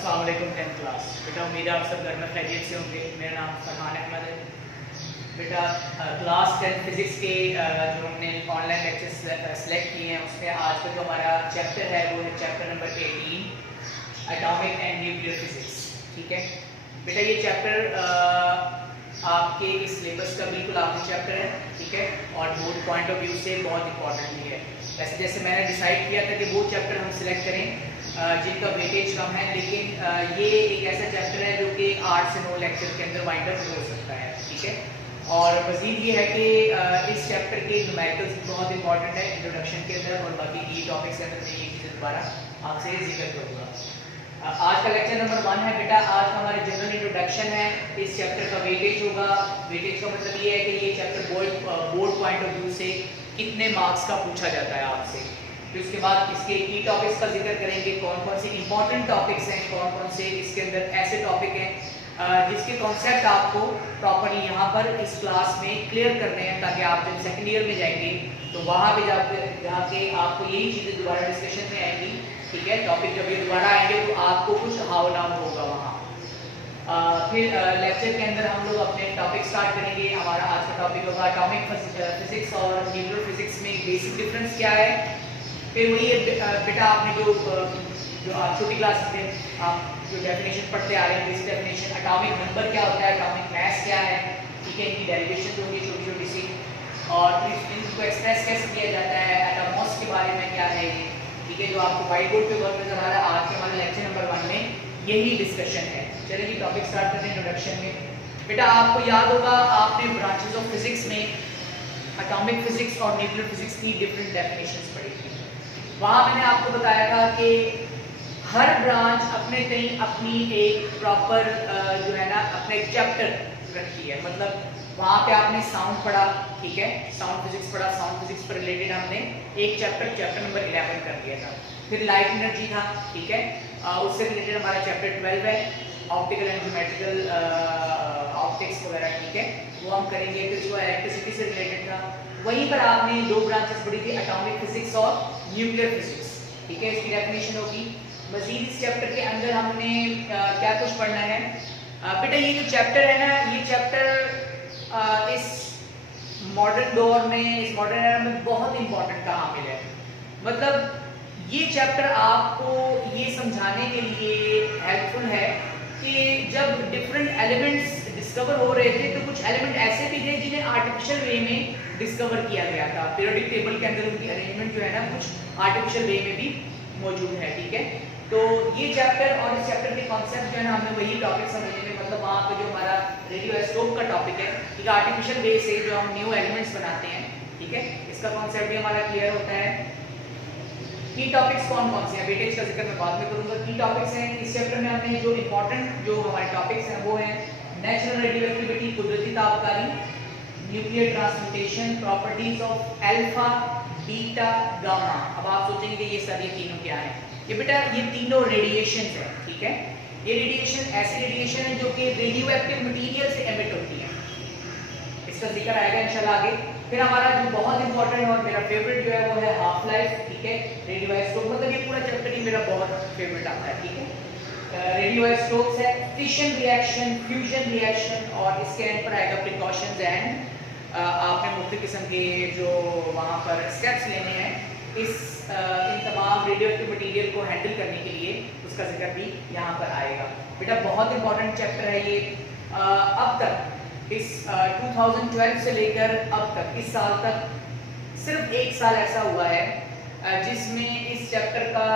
अस्सलाम वालेकुम 10th class. बेटा उम्मीद है आप सब घर में खैरियत से होंगे। मेरा नाम फरमान अहमद है। बेटा क्लास 10 फिजिक्स के जो हमने ऑनलाइन लेक्चर्स सेलेक्ट किए हैं उसमें आज का जो हमारा चैप्टर है वो है chapter number 18 atomic and nuclear physics. ठीक है बेटा, ये चैप्टर आपके इस सिलेबस का बिल्कुल आखिरी चैप्टर है। ठीक है, और बोर्ड पॉइंट ऑफ व्यू से बहुत इंपॉर्टेंट भी है। जैसे मैंने डिसाइड किया था कि वो चैप्टर हम सिलेक्ट करें जिनका वेटेज कम है, लेकिन ये एक ऐसा चैप्टर है जो कि 8 से 9 लेक्चर के अंदर वाइंड अप हो सकता है। ठीक है, और मज़ीद ये है कि इस चैप्टर के न्यूमेरिकल्स बहुत इंपॉर्टेंट है इंट्रोडक्शन के अंदर, और बाकी की टॉपिक्स के अंदर मैं ये चीज़ें दोबारा आपसे जिक्र करूँगा। आज का लेक्चर नंबर 1 है बेटा। आज का हमारा जनरल इंट्रोडक्शन है। इस चैप्टर का वेटेज होगा। वेटेज का मतलब ये है कि ये chapter board point of view से कितने मार्क्स का पूछा जाता है आपसे। फिर उसके बाद इसके की टॉपिक्स का जिक्र करेंगे, कौन कौन से इंपॉर्टेंट टॉपिक्स हैं, कौन कौन से इसके अंदर ऐसे टॉपिक हैं जिसके कॉन्सेप्ट आपको प्रॉपर्ली यहाँ पर इस क्लास में क्लियर करने हैं, ताकि आप जब सेकेंड ईयर में जाएंगे तो वहाँ पे जाके आपको यही चीज़ें दोबारा डिस्कशन में आएंगी। ठीक है, टॉपिक जब ये दोबारा आएंगे तो आपको कुछ हाव नाव होगा वहाँ। फिर लेक्चर के अंदर हम लोग अपने टॉपिक स्टार्ट करेंगे। हमारा आज का टॉपिक होगा एटॉमिक फिजिक्स और न्यूक्लियर फिजिक्स में बेसिक डिफरेंस क्या है। फिर वही बेटा आपने जो छोटी क्लास में आप जो डेफिनेशन पढ़ते आ रहे हैं, बेसिक डेफिनेशन, एटॉमिक नंबर क्या होता है, एटॉमिक मास क्या है, ठीक है, इनकी डेरिवेशन जो होगी छोटी छोटी सी, और फिर इनको एक्सप्रेस कैसे किया जाता है, एटॉमॉस के बारे में क्या है ये, ठीक है, जो आपको व्हाइट बोर्ड पे वर्क नजर आ रहा है। आज के हमारे लेक्चर नंबर 1 में यही डिस्कशन है। चलिए जी टॉपिक स्टार्ट करते हैं इंट्रोडक्शन में। बेटा आपको याद होगा आपने ब्रांचेस ऑफ फिजिक्स में एटॉमिक फिजिक्स और न्यूक्लियर फिजिक्स की डिफरेंट डेफिनेशंस पढ़ी थी। वहाँ मैंने आपको बताया था कि हर ब्रांच अपने कहीं अपनी एक प्रॉपर जो है ना अपने चैप्टर रखती है। मतलब वहाँ पे आपने साउंड पढ़ा, ठीक है, साउंड फिजिक्स पढ़ा, साउंड फिजिक्स पर रिलेटेड हमने एक चैप्टर नंबर 11 कर दिया था। फिर लाइट एनर्जी था, ठीक है, उससे रिलेटेड हमारा चैप्टर 12 है, ऑप्टिकल एंड ज्योमेट्रिकल ऑप्टिक्स वगैरह, ठीक है, वो हम करेंगे। फिर जो इलेक्ट्रिसिटी से रिलेटेड था, वहीं पर आपने 2 ब्रांचेस पढ़ी थी, एटॉमिक फिजिक्स और न्यूक्लियर फिजिक्स, ठीक है, इसकी डेफिनेशन होगी। मजीद इस चैप्टर के अंदर हमने क्या कुछ पढ़ना है बेटा, ये जो चैप्टर है ना, ये चैप्टर इस मॉडर्न दौर में, इस मॉडर्न एरा में बहुत इंपॉर्टेंट का हामिल है। मतलब ये चैप्टर आपको ये समझाने के लिए हेल्पफुल है कि जब डिफरेंट एलिमेंट्स डिस्कवर हो रहे थे तो कुछ एलिमेंट ऐसे भी थे जिन्हें आर्टिफिशियल वे में डिस्कवर किया गया था। पीरियोडिक टेबल के अंदर उनकी अरेंजमेंट जो है ना कुछ आर्टिफिशियल वे में भी मौजूद है। ठीक है, तो ये चैप्टर और इस चैप्टर के कॉन्सेप्ट जो है ना हमें वही टॉपिक समझने में, मतलब वहाँ पे जो हमारा रेडियोआइसोटोप का टॉपिक है, ठीक है, आर्टिफिशियल वे से जो हम न्यू एलिमेंट्स बनाते हैं, ठीक है, इसका कॉन्सेप्ट भी हमारा क्लियर होता है। की टॉपिक्स कौन कौन से हैं, वेटेज का जिक्र मैं बाद में करूंगा। की टॉपिक्स हैं इस चैप्टर में, हमने जो इंपॉर्टेंट जो हमारे टॉपिक्स हैं वो हैं नेचुरल रेडियोएक्टिविटी, कुदरती तापकारी, nuclear transmutation, properties of alpha, beta, gamma. अब आप सोचेंगे कि ये सब ये तीनों क्या हैं। ये बेटा ये तीनों रेडिएशंस हैं, ठीक है, ये रेडिएशन ऐसी रेडिएशन है जो कि रेडियोएक्टिव मटेरियल से एमिट होती है। इसका जिक्र आएगा इंशाल्लाह आगे। फिर हमारा जो बहुत इंपॉर्टेंट और मेरा फेवरेट जो है वो है हाफ लाइफ, ठीक है, रेडियोआइसोटोप, मतलब ये पूरा चैप्टर ही मेरा बहुत फेवरेट आता है। ठीक है, रेडियोआइसोटोप्स है, फिशन रिएक्शन, फ्यूजन रिएक्शन, और इसके एंड पर आएगा प्रिकॉशंस एंड आपने मुख्तलिफ किस्म के जो वहाँ पर स्टेप्स लेने हैं इन तमाम रेडियोएक्टिव मटेरियल को हैंडल करने के लिए, उसका जिक्र भी यहाँ पर आएगा। बेटा बहुत इंपॉर्टेंट चैप्टर है ये। अब तक इस 2012 से लेकर अब तक इस साल तक सिर्फ एक साल ऐसा हुआ है जिसमें इस चैप्टर का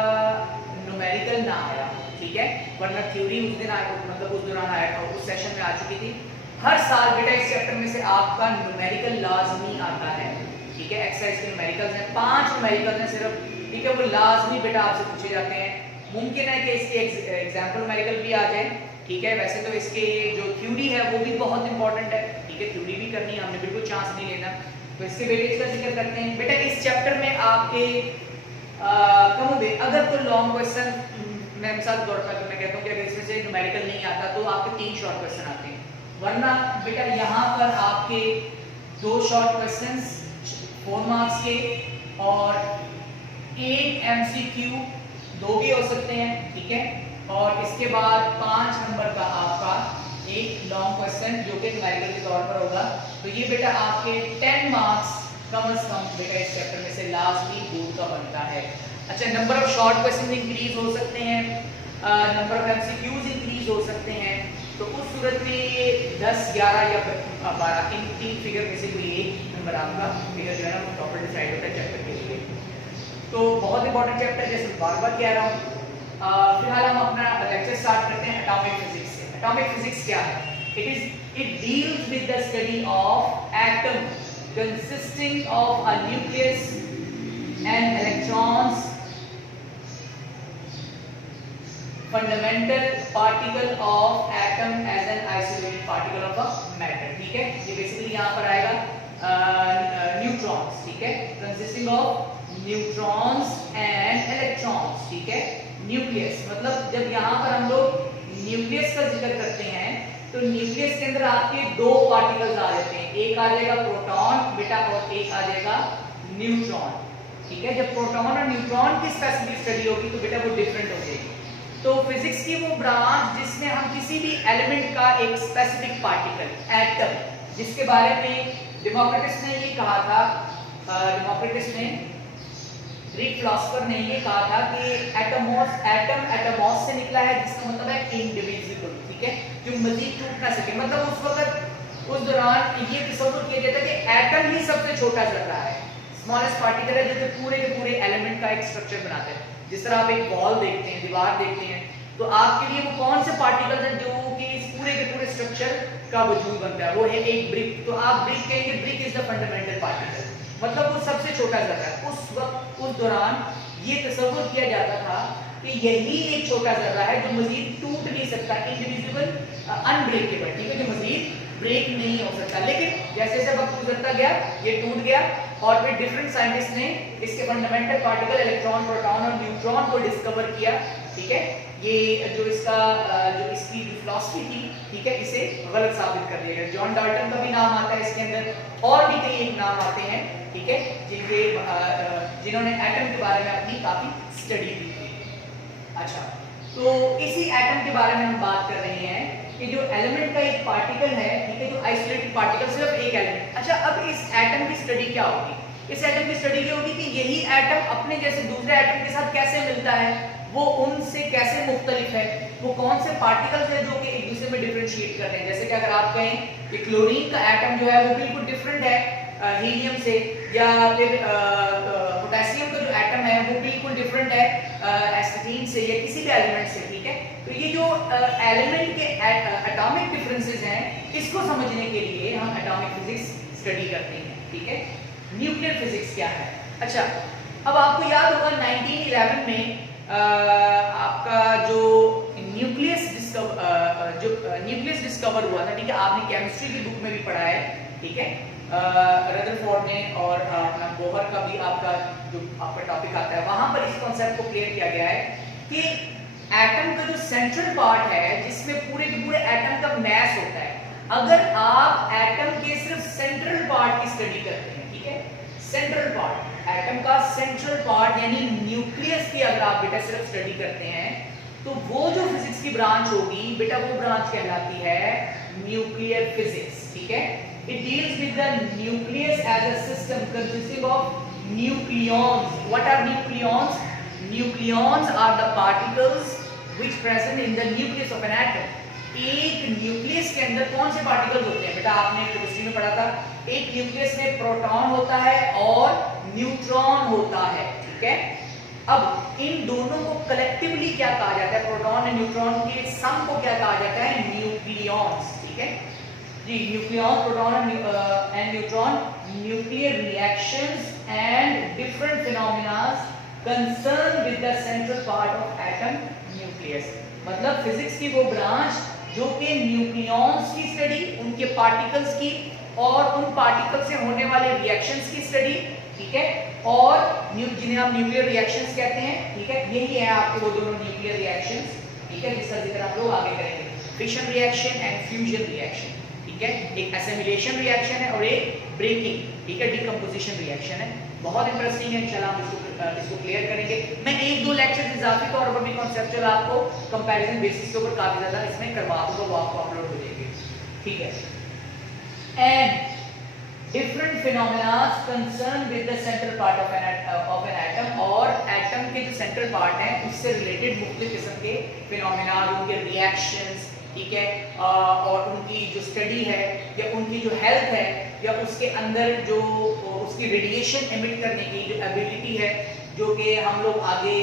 न्यूमेरिकल ना आया, ठीक है, वरना थ्योरी उस दिन आया, मतलब उस दौरान आया, उस सेशन में आ चुकी थी। हर साल बेटा इस चैप्टर में से आपका न्यूमेरिकल लाजमी आता है, ठीक है, एक्सरसाइज के न्यूमेरिकल्स हैं, 5 न्यूमेरिकल्स हैं सिर्फ, ठीक है, वो लाजमी बेटा आपसे पूछे जाते हैं। मुमकिन है कि इसके एग्जाम्पल न्यूमेरिकल भी आ जाए, ठीक है, वैसे तो इसके जो थ्योरी है वो भी बहुत इंपॉर्टेंट है, ठीक है, थ्योरी भी करनी है, हमने बिल्कुल चांस नहीं लेना। तो इसके वेटेज का जिक्र करते हैं। बेटा इस चैप्टर में आपके कहूँगे अगर कोई लॉन्ग क्वेश्चन, मैं मिसाल के तौर पर मैं कहता हूँ कि अगर इसमें से न्यूमेरिकल नहीं आता तो आपके 3 शॉर्ट क्वेश्चन आते हैं, वरना बेटा यहाँ पर आपके 2 शॉर्ट क्वेश्चंस 4 मार्क्स के और 1 MCQ 2 भी हो सकते हैं, ठीक है, और इसके बाद 5 नंबर का आपका एक लॉन्ग क्वेश्चन जो कि न्यूमेरिकल के तौर पर होगा। तो ये बेटा आपके 10 मार्क्स कम से कम बेटा इस चैप्टर में से लास्टली बोर्ड का बनता है। अच्छा, number of short question increase हो सकते हैं, नंबर ऑफ एमसीक्यूज इंक्रीज हो सकते हैं। तो उस सूरत में ये 10, 11 या 12 इन 3 फिगर में से कोई एक नंबर आपका फिगर जो है ना प्रॉपर डिसाइड होता है चैप्टर के लिए। तो बहुत इंपॉर्टेंट चैप्टर, जैसे बार बार कह रहा हूँ। फिलहाल हम अपना लेक्चर स्टार्ट करते हैं एटॉमिक फिजिक्स से। एटॉमिक फिजिक्स क्या है? It deals with the study of atom consisting of a nucleus and electrons, fundamental particle of atom as an isolated particle of a matter. ठीक है, ये बेसिकली यहाँ पर आएगा न्यूट्रॉन्स। ठीक है, consisting of neutrons and electrons. ठीक है, न्यूक्लियस मतलब जब यहाँ पर हम लोग न्यूक्लियस का जिक्र करते हैं तो न्यूक्लियस के अंदर आपके 2 पार्टिकल्स आ जाते हैं, एक आ जाएगा प्रोटॉन बेटा और एक आ जाएगा न्यूट्रॉन। ठीक है, जब प्रोटॉन और न्यूट्रॉन की स्पेसिफिक स्टडी होगी तो बेटा वो डिफरेंट हो जाएगी। तो फिजिक्स की वो ब्रांच जिसमें हम किसी भी एलिमेंट का एक स्पेसिफिक पार्टिकल एटम, जिसके बारे में डेमोक्रिटस ने ये कहा था, डेमोक्रिटस ने, ग्रीक फिलोसोफर ने ये कहा था कि एटम एटमॉस से निकला है, जिसका मतलब है इंडिविजिबल। ठीक है, जो मजीद टूट ना सके। मतलब उस वक्त उस दौरान ये तसव्वुर किया जाता है कि एटम ही सबसे छोटा जर्रा है, स्मॉलेस्ट पार्टिकल है, जो कि पूरे के पूरे एलिमेंट का एक स्ट्रक्चर बनाता है। जिस तरह आप एक वॉल देखते हैं, दीवार देखते हैं, तो आपके लिए वो कौन से पार्टिकल्स हैं जो कि इस पूरे के पूरे स्ट्रक्चर का वजूद बनता है? वो है एक ब्रिक। तो आप ब्रिक कहेंगे, brick is the fundamental particle, मतलब वो सबसे छोटा जर्रा है। उस वक्त उस दौरान ये तसव्वुर किया जाता था कि यही एक छोटा जर्रा है जो मजीद टूट नहीं सकता, इंडिविजिबल, अनब्रेकेबल। ठीक है, जो मजीद ब्रेक नहीं हो सकता। लेकिन जैसे जैसे वक्त गुजरता गया ये टूट गया और फिर डिफरेंट साइंटिस्ट ने इसके फंडामेंटल पार्टिकल इलेक्ट्रॉन, प्रोटॉन और न्यूट्रॉन को डिस्कवर किया। ठीक है, ये जो इसका जो इसकी फिलॉसफी थी, ठीक है, इसे गलत साबित कर दिया गया। जॉन डाल्टन का भी नाम आता है इसके अंदर, और भी कई एक नाम आते हैं। ठीक है, जिन्होंने एटम के बारे में अपनी काफी स्टडी की थी। अच्छा, तो इसी एटम के बारे में हम बात कर रहे हैं कि जो एलिमेंट का एक पार्टिकल है, ठीक है, जो आइसोलेटेड पार्टिकल, सिर्फ एक एलिमेंट। अच्छा, अब इस एटम की स्टडी क्या होगी? इस एटम की स्टडी ये होगी कि यही एटम अपने जैसे दूसरे एटम के साथ कैसे मिलता है, वो उनसे कैसे मुख्तलिफ है, वो कौन से पार्टिकल्स हैं जो कि एक दूसरे में डिफरेंशिएट करते हैं। जैसे कि अगर आप कहें कि क्लोरीन का एटम जो है वो बिल्कुल डिफरेंट है हीलियम से, या फिर पोटेशियम का जो एटम है वो बिल्कुल डिफरेंट है एसिटीन से या किसी भी एलिमेंट से। ठीक है, तो ये जो एलिमेंट के एटॉमिक डिफरेंसेस हैं, इसको समझने के लिए हम एटॉमिक फिजिक्स स्टडी करते हैं। ठीक है, न्यूक्लियर फिजिक्स क्या है? अच्छा, अब आपको याद होगा 1911 में आपका जो न्यूक्लियस डिस्कवर हुआ था। ठीक है, आपने केमिस्ट्री की बुक में भी पढ़ा है। ठीक है, रदरफोर्ड ने और अपना बोहर का भी आपका जो आपका टॉपिक आता है, वहां पर इस कॉन्सेप्ट को क्लियर किया गया है कि एटम का जो सेंट्रल पार्ट है, जिसमें पूरे के पूरे एटम का मैस होता है, अगर आप एटम के सिर्फ सेंट्रल पार्ट की स्टडी करते हैं, ठीक है, सेंट्रल पार्ट, एटम का सेंट्रल पार्ट यानी न्यूक्लियस की अगर आप बेटा सिर्फ स्टडी करते हैं, तो वो जो फिजिक्स की ब्रांच होगी बेटा, वो ब्रांच कहलाती है न्यूक्लियर फिजिक्स। ठीक है, it deals with the nucleus as a system consisting of nucleons. What are nucleons? Nucleons are the particles which present in the nucleus of an atom. एक nucleus के अंदर कौन से पार्टिकल्स होते हैं बेटा? आपने केमिस्ट्री में पढ़ा था, एक न्यूक्लियस में प्रोटॉन होता है और न्यूट्रॉन होता है। ठीक है, अब इन दोनों को कलेक्टिवली क्या कहा जाता है? प्रोटॉन और न्यूट्रॉन के सम को क्या कहा जाता है? न्यूक्लियॉन्स। ठीक है जी, nucleon, proton and neutron, nuclear reactions and different phenomena concern with the central part of atom nucleus. मतलब फिजिक्स की वो ब्रांच जो कि न्यूक्लियॉन्स की स्टडी, उनके पार्टिकल्स की और उन पार्टिकल से होने वाले रिएक्शंस की स्टडी। ठीक है, और जिन्हें हम न्यूक्लियर रिएक्शंस कहते हैं। ठीक है, यही है आपके वो दोनों न्यूक्लियर रिएक्शंस। ठीक है, जिसका जिक्र हम लोग आगे करेंगे, fission reaction and fusion reaction. ठीक है, एक एसिमिलेशन रिएक्शन है और एक ब्रेकिंग, ठीक है, डिकम्पोजिशन रिएक्शन है। बहुत इंटरेस्टिंग है, इंशाल्लाह हम इसको इसको क्लियर करेंगे। मैं 1-2 लेक्चर इजाफी तौर पर भी कॉन्सेप्चुअल आपको कंपैरिजन बेसिस के ऊपर काफी ज्यादा इसमें करवा दूंगा, वो आपको अपलोड हो जाएंगे, ठीक है। And different phenomena concern with the central part of an atom, और एटम के जो सेंट्रल पार्ट है उससे रिलेटेड मुख्तलिफ किस्म के फिनोमेना, उनके रिएक्शंस, ठीक है, और उनकी जो स्टडी है या उनकी जो हेल्थ है या उसके अंदर जो उसकी रेडिएशन एमिट करने की जो एबिलिटी है, जो कि हम लोग आगे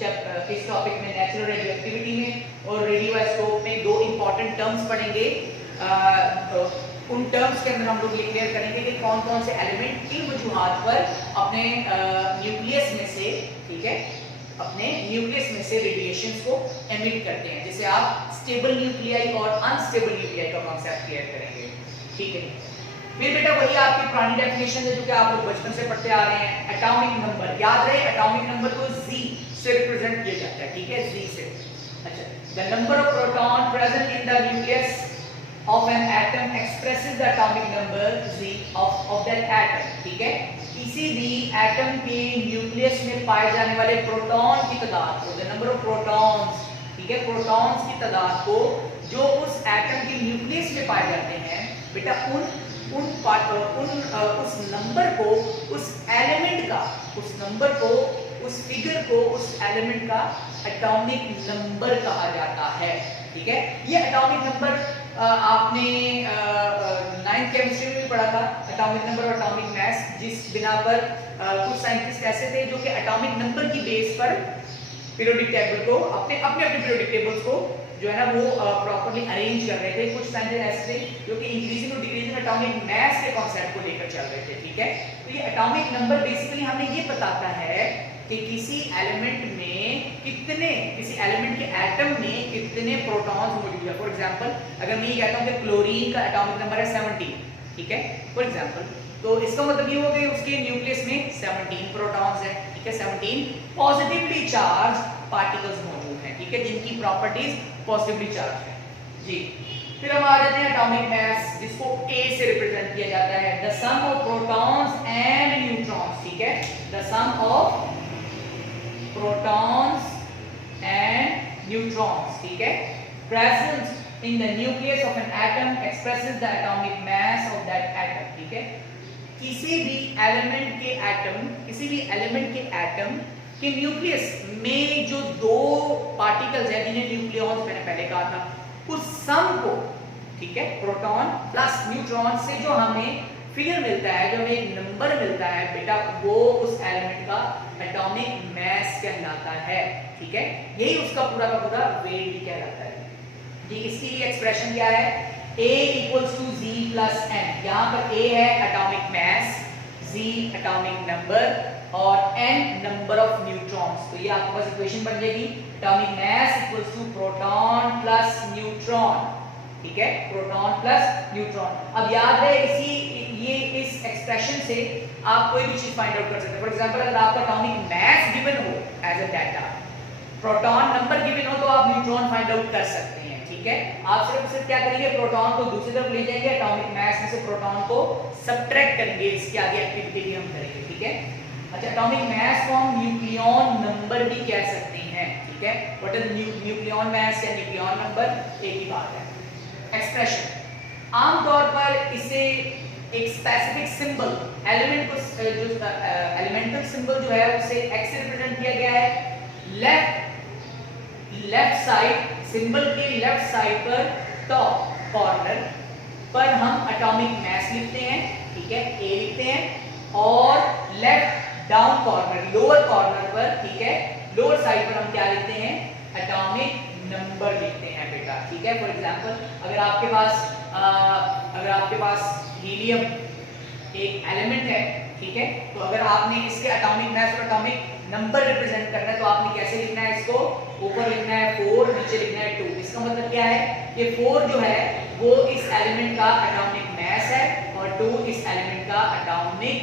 जब इस टॉपिक में नेचुरल रेडियो एक्टिविटी में और रेडियो आइसोटोप में 2 इंपॉर्टेंट टर्म्स पढ़ेंगे। उन टर्म्स के अंदर हम लोग ये क्लियर करेंगे कि कौन कौन से एलिमेंट किन वजूहात पर अपने न्यूक्लियस में से, ठीक है, अपने न्यूक्लियस में से रेडिएशंस को एमिट करते हैं, जिसे आप स्टेबल न्यूक्लियाई और अनस्टेबल न्यूक्लियाई का कांसेप्ट क्लियर करेंगे, ठीक है। फिर बेटा वही आपकी पुरानी डेफिनेशन है जो कि आप लोग बचपन से पढ़ते आ रहे हैं, एटॉमिक नंबर। याद रहे एटॉमिक नंबर को Z से रिप्रेजेंट किया जाता है, ठीक है, Z से। अच्छा, the number of proton present in the nucleus of an atom expresses the atomic number Z of that atom, ठीक है। किसी भी एटम के न्यूक्लियस में पाए जाने वाले प्रोटॉन की तादाद को, द नंबर ऑफ प्रोटॉन्स, ठीक है, प्रोटॉन्स की तादाद को जो उस एटम के न्यूक्लियस में पाए जाते हैं, बेटा उस नंबर को, उस एलिमेंट का, उस नंबर को, उस फिगर को, उस एलिमेंट का एटॉमिक नंबर कहा जाता है, ठीक है। ये एटॉमिक नंबर आपने 9th केमिस्ट्री में भी पढ़ा था, एटॉमिक नंबर और एटॉमिक मास, जिस बिना पर कुछ साइंटिस्ट ऐसे थे जो कि एटॉमिक नंबर की बेस पर पीरियोडिक टेबल को अपने पीरियोडिक टेबल्स को जो है ना वो प्रॉपर्ली अरेंज कर रहे थे। कुछ साइंटिस्ट ऐसे थे जो कि इंक्रीजिंग और डिक्रीजिंग एटॉमिक मास के कॉन्सेप्ट को लेकर चल रहे थे, ठीक है। तो ये एटॉमिक नंबर बेसिकली हमें ये बताता है कि किसी एलिमेंट में कितने, किसी एलिमेंट के एटम में कितने प्रोटॉन्स मौजूद है। फॉर एग्जांपल अगर मैं ये कहता हूं कि क्लोरीन का एटॉमिक नंबर है 17, ठीक है, फॉर एग्जांपल, तो इसका मतलब ये हो गया उसके न्यूक्लियस में 17 प्रोटॉन्स हैं, ठीक है, 17 पॉजिटिवली चार्ज पार्टिकल्स मौजूद हैं, ठीक है, जिनकी प्रॉपर्टीज पॉजिटिवली चार्ज है जी। फिर हम आ जाते हैं एटॉमिक मास, जिसको A से रिप्रेजेंट किया जाता है, the sum of protons and neutrons, ठीक है, the sum of protons and neutrons, ठीक है, present in the nucleus of an atom expresses the atomic mass of that atom, ठीक है। किसी भी एलिमेंट के एटम, किसी भी एलिमेंट के एटम के न्यूक्लियस में जो 2 पार्टिकल्स हैं जिन्हें न्यूक्लियॉन्स मैंने पहले कहा था, उस सम को, ठीक है, प्रोटॉन प्लस न्यूट्रॉन से जो हमें फिगर मिलता है, जो हमें एक नंबर मिलता है बेटा, वो उस एलिमेंट का एटॉमिक मास कहलाता है, ठीक है। यही उसका पूरा का पूरा वेट भी कहलाता है जी। इसकी लिए एक्सप्रेशन क्या है, A equals to Z plus n। यहाँ पर A है atomic mass, Z atomic number और n नंबर ऑफ न्यूट्रॉन्स। तो ये आपके पास इक्वेशन बन जाएगी, atomic mass equals to proton plus neutron, ठीक है, प्रोटॉन प्लस न्यूट्रॉन। अब याद है इस एक्सप्रेशन से आप कोई भी चीज फाइंड आउट कर सकते हैं। फॉर एग्जांपल अगर आपका एटॉमिक मास गिवन हो as a data, proton number given हो, तो आप न्यूट्रॉन फाइंड आउट कर सकते हैं, ठीक है। आप सिर्फ क्या करेंगे, प्रोटॉन को दूसरी तरफ ले जाएंगे, एटॉमिक मास में से प्रोटॉन को सबट्रैक्ट करेंगे, इसके आगे एक्टिविटी भी हम करेंगे, ठीक है। अच्छा, एटॉमिक मास को हम न्यूक्लियॉन नंबर भी कह सकते हैं, ठीक है। व्हाट इज न्यूक्लियॉन मास या न्यूक्लियॉन नंबर, एक ही बात है। एक्सप्रेशन आमतौर पर इसे एक स्पेसिफिक सिंबल, एलिमेंट को जो एलिमेंटल सिंबल जो है उसे x से रिप्रेजेंट किया गया है। लेफ्ट साइड, सिंबल के लेफ्ट साइड पर टॉप कॉर्नर पर हम एटॉमिक मास लिखते हैं, ठीक है, A लिखते हैं, और left down corner, lower corner पर, ठीक है, लोअर साइड पर हम क्या लिखते हैं, एटॉमिक नंबर लिखते हैं बेटा, ठीक है। फॉर एग्जांपल अगर आपके पास हीलियम एक एलिमेंट है, ठीक है, तो अगर आपने इसके एटॉमिक मास और एटॉमिक नंबर रिप्रेजेंट करना है तो आपने कैसे लिखना है, इसको ऊपर लिखना है 4, नीचे लिखना है 2। इसका मतलब क्या है, ये 4 जो है वो इस एलिमेंट का एटॉमिक मास है और 2 इस एलिमेंट का एटॉमिक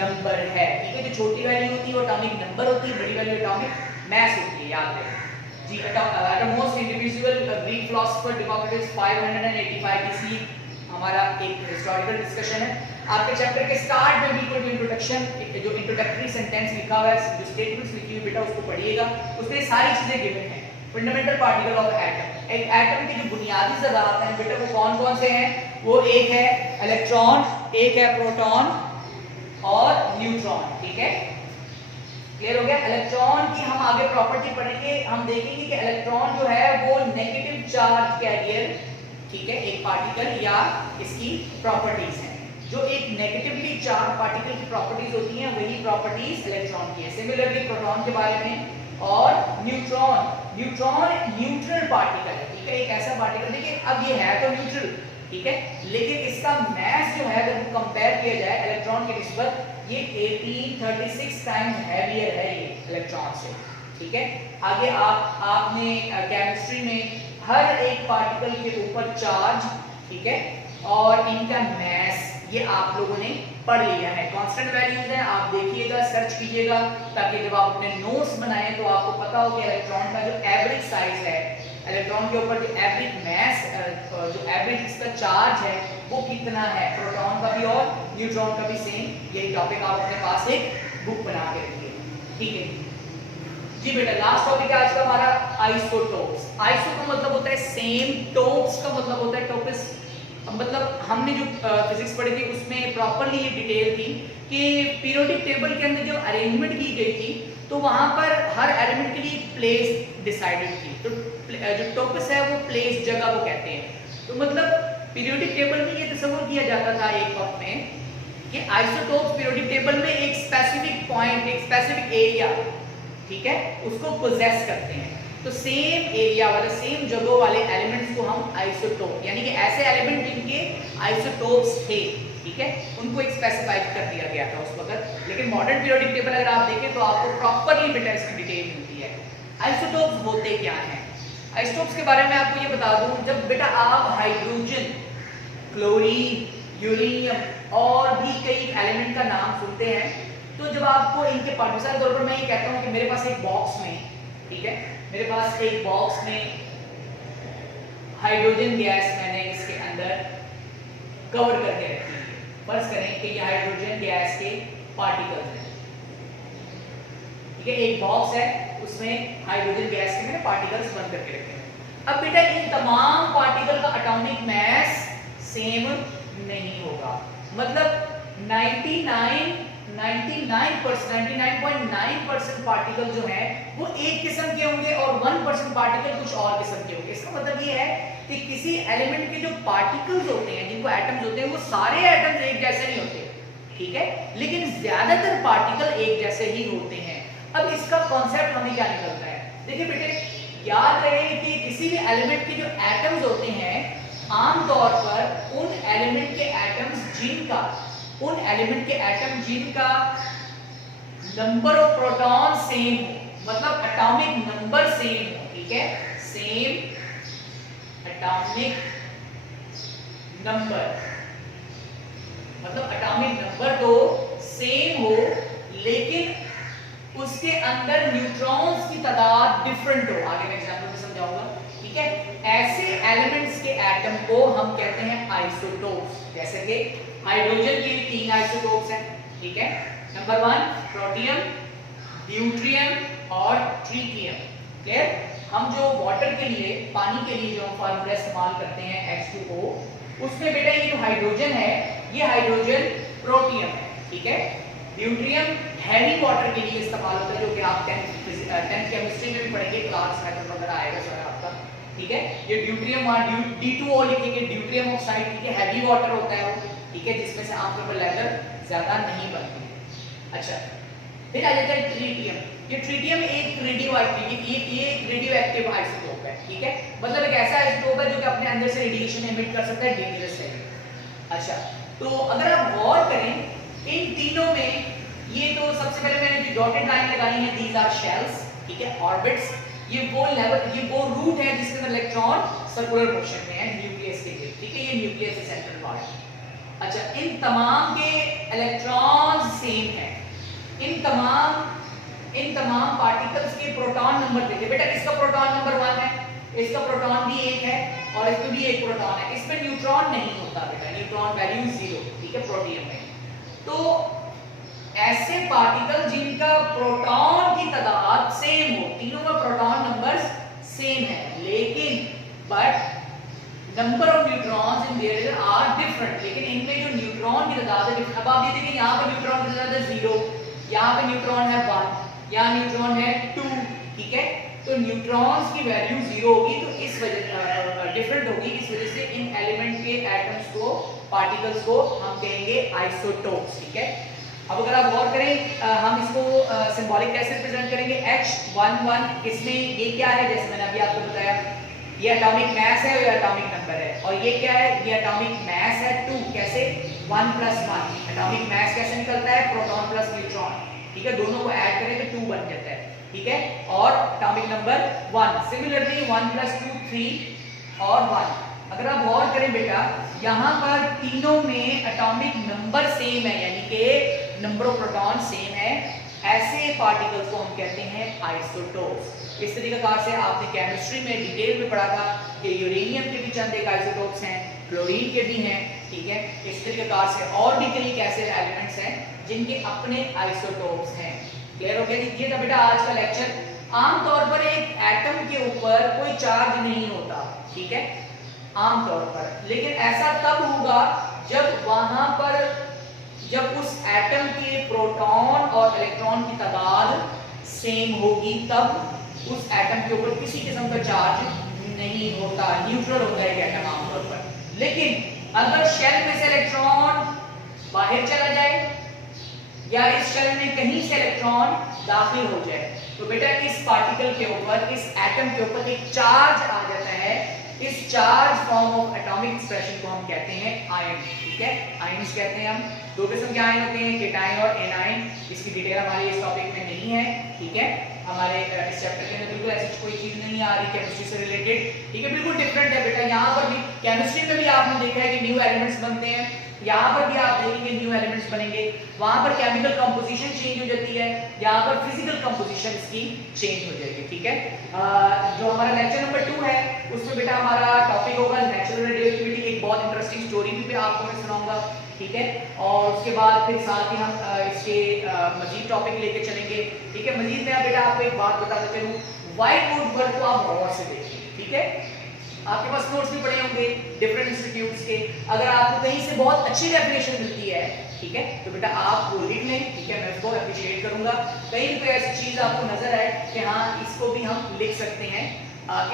नंबर है, ठीक है। जो छोटी वैल्यू होती है वो एटॉमिक नंबर होती है, बड़ी वैल्यू एटॉमिक मास होती है, याद रखें जी। Atomos individual Greek philosopher Democritus 585 BC हमारा एक हिस्टोरिकल डिस्कशन है। आपके चैप्टर के स्टार्ट में बिल्कुल इंट्रोडक्शन, जो इंट्रोडक्टरी सेंटेंस लिखा हुआ है, जो स्टेटमेंट्स लिखी हुई बेटा उसको पढ़िएगा, उसमें सारी चीजें गिवन है। फंडामेंटल पार्टिकल ऑफ एटम, एक एटम के जो बुनियादी ज़रात हैं बेटा वो कौन कौन से हैं? वो एक है इलेक्ट्रॉन, एक है प्रोटॉन और न्यूट्रॉन। ठीक है, क्लियर हो गया? इलेक्ट्रॉन की हम आगे प्रॉपर्टी पढ़ेंगे, हम देखेंगे कि इलेक्ट्रॉन जो है वो नेगेटिव चार्ज कैरियर, ठीक है, एक पार्टिकल या इसकी प्रॉपर्टीज हैं। जो एक नेगेटिवली चार्ज पार्टिकल की प्रॉपर्टीज होती हैं वही प्रॉपर्टीज इलेक्ट्रॉन की है। सिमिलरली प्रोटॉन के बारे में, और न्यूट्रॉन, न्यूट्रॉन न्यूट्रल पार्टिकल है। ठीक है, एक ऐसा पार्टिकल, देखिए अब ये है तो न्यूट्रल, ठीक है, लेकिन इसका मैस जो है अगर वो कंपेयर किया जाए इलेक्ट्रॉन के निस्बत, ये 1836 टाइम्स हैवियर है ये इलेक्ट्रॉन से। ठीक है, आगे आपने केमिस्ट्री में हर एक पार्टिकल के ऊपर चार्ज, ठीक है, और इनका मैस ये आप लोगों ने पढ़ लिया है। कांस्टेंट वैल्यूज हैं, आप देखिएगा, सर्च कीजिएगा, ताकि जब आप अपने नोट्स बनाएं तो आपको पता हो कि इलेक्ट्रॉन का जो एवरेज साइज है, इलेक्ट्रॉन के ऊपर जो एवरेज मैस, जो एवरेज इसका चार्ज है वो कितना है। प्रोटॉन का भी और न्यूट्रॉन का भी सेम यही टॉपिक आप अपने पास एक बुक बना के रखिए। ठीक है जी बेटा, लास्ट टॉपिक है आज का हमारा आइसोटोप्स। आइसो का मतलब होता है सेम, टोप्स का मतलब होता है टोपस। मतलब हमने जो फिजिक्स पढ़ी थी उसमें प्रॉपरली ये डिटेल थी कि पीरियोडिक टेबल के अंदर जो अरेंजमेंट की गई थी तो वहां पर हर एलिमेंट के लिए प्लेस डिसाइडेड थी। तो जो टोपस है वो प्लेस, जगह को कहते हैं। तो मतलब पीरियोडिक टेबल में ये तस्वीर किया जाता था एक वक्त में कि आइसोटोप्स पीरियोडिक टेबल में एक स्पेसिफिक पॉइंट, एक स्पेसिफिक एरिया, ठीक है, उसको पोजेस करते हैं। तो सेम एरिया वाले, सेम जगह वाले एलिमेंट्स को हम आइसोटोप, यानी कि ऐसे एलिमेंट जिनके आइसोटोप्स थे, ठीक है, उनको एक स्पेसिफाइड कर दिया गया था उस वक्त। लेकिन मॉडर्न पीरियोडिक टेबल अगर आप देखें तो आपको प्रॉपरली बेटा इसकी डिटेल मिलती है। आइसोटोप्स होते क्या हैं? आइसोटोप्स के बारे में आपको ये बता दूं, जब बेटा आप हाइड्रोजन, क्लोरीन, यूरेनियम और भी कई एलिमेंट का नाम सुनते हैं तो जब आपको इनके मिसाल के तौर पर मैं ये कहता हूँ कि मेरे पास एक बॉक्स में, ठीक है, मेरे पास एक बॉक्स में हाइड्रोजन गैस मैंने इसके अंदर कवर करके रखी है। फर्ज करें कि ये हाइड्रोजन गैस के पार्टिकल्स हैं, ठीक है, एक बॉक्स है उसमें हाइड्रोजन गैस के मैंने पार्टिकल्स बंद करके रखे हैं। अब बेटा इन तमाम पार्टिकल का एटॉमिक मास सेम नहीं होगा। मतलब 99.9% पार्टिकल जो है वो एक किस्म के होंगे और 1% पार्टिकल कुछ और किस्म के होंगे। इसका मतलब ये है कि किसी एलिमेंट के जो पार्टिकल्स होते हैं, जिनको एटम्स होते हैं, वो सारे एटम्स एक जैसे नहीं होते, ठीक है, लेकिन ज्यादातर पार्टिकल एक जैसे ही होते हैं। अब इसका कॉन्सेप्ट हमें क्या निकलता है? देखिए बेटे, याद रहे कि किसी भी एलिमेंट के जो एटम्स होते हैं आमतौर पर उन एलिमेंट के एटम्स जिनका नंबर ऑफ प्रोटॉन सेम हो, मतलब एटॉमिक नंबर सेम हो, ठीक है, सेम एटॉमिक नंबर, मतलब एटॉमिक नंबर तो सेम हो लेकिन उसके अंदर न्यूट्रॉन्स की तादाद डिफरेंट हो। आगे मैं एग्जांपल में समझाऊंगा, ठीक है। ऐसे एलिमेंट्स के एटम को हम कहते हैं आइसोटोप्स। जैसे कि हाइड्रोजन के 3 आइसोटोप्स हैं, ठीक है, नंबर 1 प्रोटियम, ड्यूट्रियम और ट्रिटियम। क्लियर? हम जो वाटर के लिए, पानी के लिए जो हम फार्मूला इस्तेमाल करते हैं H2O, उसमें बेटा ये जो हाइड्रोजन है ये हाइड्रोजन प्रोटियम है, ठीक है। ड्यूट्रियम हैवी वाटर के लिए इस्तेमाल होता है, जो कि आप 10th केमिस्ट्री में भी पढ़ेंगे, क्लास मेथड वगैरह आएगा सर आपका, ठीक है। ये ड्यूट्रियम D2O लिखेंगे, ड्यूट्रियम ऑक्साइड, ठीक है, हैवी वाटर होता है वो, ठीक है, जिसमें से आमतौर पर लेजर ज्यादा नहीं बनती। अच्छा, फिर आ जाता है ट्रिटियम। ये ट्रिटियम एक रेडियो एक्टिव आइसोटोप है, ठीक है, मतलब एक ऐसा आइसोटोप है जो कि अपने अंदर से रेडिएशन एमिट कर सकता है, डेंजरस है। अच्छा, तो अगर आप गौर करें इन तीनों में, ये तो सबसे पहले मैंने जो डॉटेड लाइन लगाई है, दीज आर शेल्स, ठीक है, ऑर्बिट्स। ये वो लेवल, ये वो रूट है जिसके अंदर इलेक्ट्रॉन सर्कुलर मोशन में है न्यूक्लियस के लिए, ठीक है, ये न्यूक्लियस के सेंट्रल पार्ट है। अच्छा, इन तमाम के इलेक्ट्रॉन सेम है। इन तमाम पार्टिकल्स के प्रोटॉन नंबर देखिए बेटा, इसका प्रोटॉन नंबर 1 है, इसका प्रोटॉन भी 1 है और इसमें भी 1 प्रोटॉन है। इसमें न्यूट्रॉन नहीं होता बेटा, न्यूट्रॉन वैल्यू 0, ठीक है, प्रोटियम में। तो ऐसे पार्टिकल जिनका प्रोटॉन की तादाद सेम हो, तीनों में प्रोटॉन नंबर्स सेम है, लेकिन but number of neutrons in there are different, लेकिन इनमें जो न्यूट्रॉन की तादाद है डिफरेंट। अब आप ये देखिए यहाँ पे न्यूट्रॉन की तादाद है 0, यहाँ पे न्यूट्रॉन है 1, यहाँ न्यूट्रॉन है 2, ठीक है। तो न्यूट्रॉन्स की वैल्यू 0 होगी, तो इस वजह डिफरेंट होगी, इस वजह से इन एलिमेंट के एटम्स को, पार्टिकल्स को हम कहेंगे आइसोटोप्स, ठीक है। अब अगर आप गौर करें हम इसको सिंबॉलिक कैसे रिप्रेजेंट करेंगे, H11, इसमें ये क्या है, जैसे मैंने अभी आपको बताया ये एटॉमिक मास है और ये एटॉमिक नंबर है, और ये क्या है, ये एटॉमिक मास है 2, कैसे 1 + 1, एटॉमिक मास कैसे निकलता है, प्रोटॉन प्लस न्यूट्रॉन, ठीक है, दोनों को ऐड करें तो 2 बन जाता है, ठीक है, और एटॉमिक नंबर 1। सिमिलरली 1 + 2 3 और 1। अगर आप गौर करें बेटा, यहाँ पर तीनों में एटॉमिक नंबर सेम है, यानी कि नंबर ऑफ प्रोटॉन सेम है, ऐसे पार्टिकल्स को हम कहते हैं आइसोटोप्स। इस तरीके से आपने केमिस्ट्री में डिटेल में पढ़ा था कि यूरेनियम के भी चंद एक आइसोटोप्स हैं, क्लोरीन के भी हैं, ठीक है। इस तरीके से और भी कई ऐसे एलिमेंट्स हैं जिनके अपने आइसोटोप्स हैं। क्लियर हो गया जी? ये था बेटा आज का लेक्चर। आमतौर पर एक एटम के ऊपर कोई चार्ज नहीं होता, ठीक है, आमतौर पर, लेकिन ऐसा तब होगा जब वहां पर, जब उस एटम के प्रोटॉन और इलेक्ट्रॉन की तादाद सेम होगी, तब उस एटम के ऊपर किसी किस्म का चार्ज नहीं होता, न्यूट्रल होता है एटम आमतौर पर। लेकिन अगर शेल में से इलेक्ट्रॉन बाहर चला जाए या इस शेल में कहीं से इलेक्ट्रॉन दाखिल हो जाए, तो बेटा इस पार्टिकल के ऊपर, इस एटम के ऊपर एक चार्ज आ जाता है। इस charge form of atomic expression को हम कहते हैं आयन, ठीक है, आयन्स कहते हैं हम। दो किस्म के आयन होते हैं, केटायन और एनायन। इसकी डिटेल हमारे इस टॉपिक में नहीं है, ठीक है, हमारे इस चैप्टर के अंदर बिल्कुल ऐसी कोई चीज नहीं आ रही केमिस्ट्री से रिलेटेड, ठीक है, बिल्कुल डिफरेंट है बेटा। यहाँ पर भी केमिस्ट्री में भी आपने देखा है कि न्यू एलिमेंट्स बनते हैं, यहाँ पर भी आप देखेंगे न्यू एलिमेंट्स बनेंगे, वहां पर केमिकल कंपोजिशन चेंज हो जाती है, यहाँ पर फिजिकल कंपोजिशन इसकी चेंज हो जाएगी, ठीक है। जो हमारा लेक्चर नंबर 2 है उसमें बेटा हमारा टॉपिक होगा नेचुरल रेडियोएक्टिविटी। एक बहुत इंटरेस्टिंग स्टोरी भी आपको मैं सुनाऊंगा, ठीक है, और उसके बाद फिर साथ ही हम इसके मजीद टॉपिक लेके चलेंगे, ठीक है। मजीद मैं बेटा आपको एक बात बताता चलूं, व्हाइट बोर्ड पर तो आप गौर से देखिए, ठीक है, आपके पास नोट्स भी पड़े होंगे डिफरेंट इंस्टीट्यूट्स के। अगर आपको कहीं से बहुत अच्छी डेफिनेशन मिलती है, ठीक है, तो बेटा आप वो लिख लें, ठीक है, मैं उसको अप्रिशिएट करूंगा। कहीं पे ऐसी चीज आपको नजर आए कि हाँ इसको भी हम लिख सकते हैं,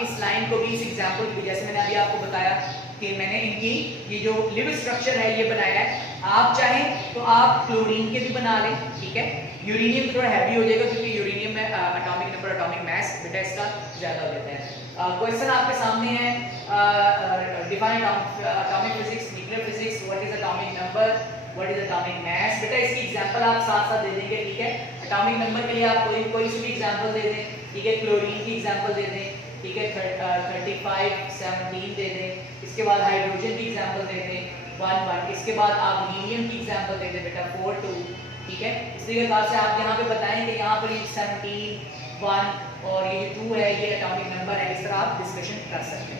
इस लाइन को भी, इस एग्जांपल को भी, जैसे मैंने अभी आपको बताया कि मैंने इनकी ये जो लिव स्ट्रक्चर है ये बनाया है। आप चाहें तो आप क्लोरीन के भी बना लें, ठीक है। यूरेनियम थोड़ा हैवी हो जाएगा क्योंकि यूरेनियम में एटॉमिक नंबर, एटॉमिक मास बेटा इसका ज्यादा हो जाता है। क्वेश्चन आपके सामने है, define atomic physics, nuclear physics, what is atomic number, what is atomic mass. बेटा इसकी एग्जांपल आप साथ साथ दे देंगे, ठीक है। एटॉमिक नंबर के लिए आप कोई सी भी एग्जांपल दे दें, ठीक है, क्लोरीन की एग्जांपल दे दें, ठीक है, 35 17 दे दें। इसके बाद हाइड्रोजन की एग्जांपल दे दें 1 1। इसके बाद आप हीलियम की एग्जांपल दे दें बेटा 4 2, ठीक है। इसी प्रकार से आप यहाँ पे बताएं कि यहाँ पर 17 1 और ये 2 है, ये एटॉमिक नंबर है। इस तरह आप डिस्कशन कर सकते हैं।